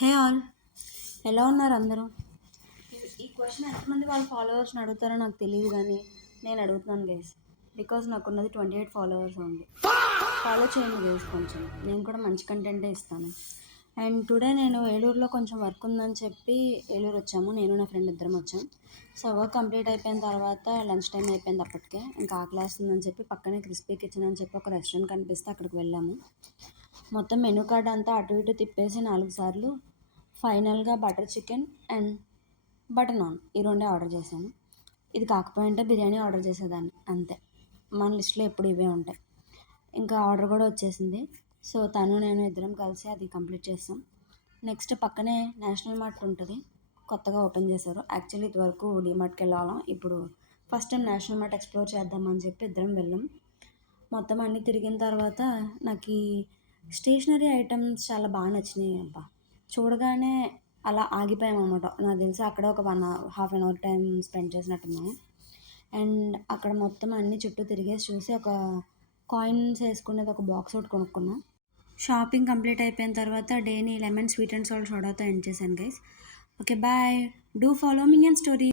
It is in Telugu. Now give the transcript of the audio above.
హే ఆల్, ఎలా ఉన్నారు అందరూ? ఈ క్వశ్చన్ ఎంతమంది వాళ్ళ ఫాలోవర్స్ని అడుగుతారో నాకు తెలియదు, కానీ నేను అడుగుతున్నాను గైస్. బికాజ్ నాకున్నది 28 ఫాలోవర్స్ ఉంది. ఫాలో చేయండి గైస్, కొంచెం నేను కూడా మంచి కంటెంటే ఇస్తాను. అండ్ టుడే నేను ఏలూరులో కొంచెం వర్క్ ఉందని చెప్పి ఏలూరు వచ్చాము. నేను నా ఫ్రెండ్ ఇద్దరం వచ్చాం. సో వర్క్ కంప్లీట్ అయిపోయిన తర్వాత లంచ్ టైం అయిపోయింది. అప్పటికే ఇంకా ఆకలి వేస్తుందని చెప్పి పక్కనే క్రిస్పీ కిచెన్ అని చెప్పి ఒక రెస్టారెంట్ కనిపిస్తే అక్కడికి వెళ్ళాము. మొత్తం మెనూ కార్డ్ అంతా అటు ఇటు తిప్పేసి 4 సార్లు ఫైనల్గా butter chicken and butter non ఈ రెండే ఆర్డర్ చేశాను. ఇది కాకపోయింటే బిర్యానీ ఆర్డర్ చేసేదాన్ని, అంతే. మన లిస్ట్లో ఎప్పుడు ఇవే ఉంటాయి. ఇంకా ఆర్డర్ కూడా వచ్చేసింది. సో నేను ఇద్దరం కలిసి అది కంప్లీట్ చేస్తాం. నెక్స్ట్ పక్కనే నేషనల్ మార్ట్ ఉంటుంది, కొత్తగా ఓపెన్ చేశారు. యాక్చువల్లీ ఇదివరకు డీమార్ట్కి వెళ్ళాం, ఇప్పుడు first time national mart explore చేద్దామని చెప్పి ఇద్దరం వెళ్ళాం. మొత్తం అన్నీ తిరిగిన తర్వాత నాకు ఈ స్టేషనరీ ఐటమ్స్ చాలా బాగా నచ్చినాయి అబ్బా. చూడగానే అలా ఆగిపోయామన్నమాట. నాకు తెలిసి అక్కడ ఒక 1.5 అవర్ టైం స్పెండ్ చేసినట్టున్నాను. అండ్ అక్కడ మొత్తం అన్ని చుట్టూ తిరిగేసి చూసి ఒక కాయిన్స్ వేసుకునేది ఒక బాక్స్ ఒకటి కొనుక్కున్నాం. షాపింగ్ కంప్లీట్ అయిపోయిన తర్వాత డేని లెమన్ స్వీట్ అండ్ సాల్ట్ సోడాతో ఎండ్ చేశాను guys. Okay bye, do follow me and story.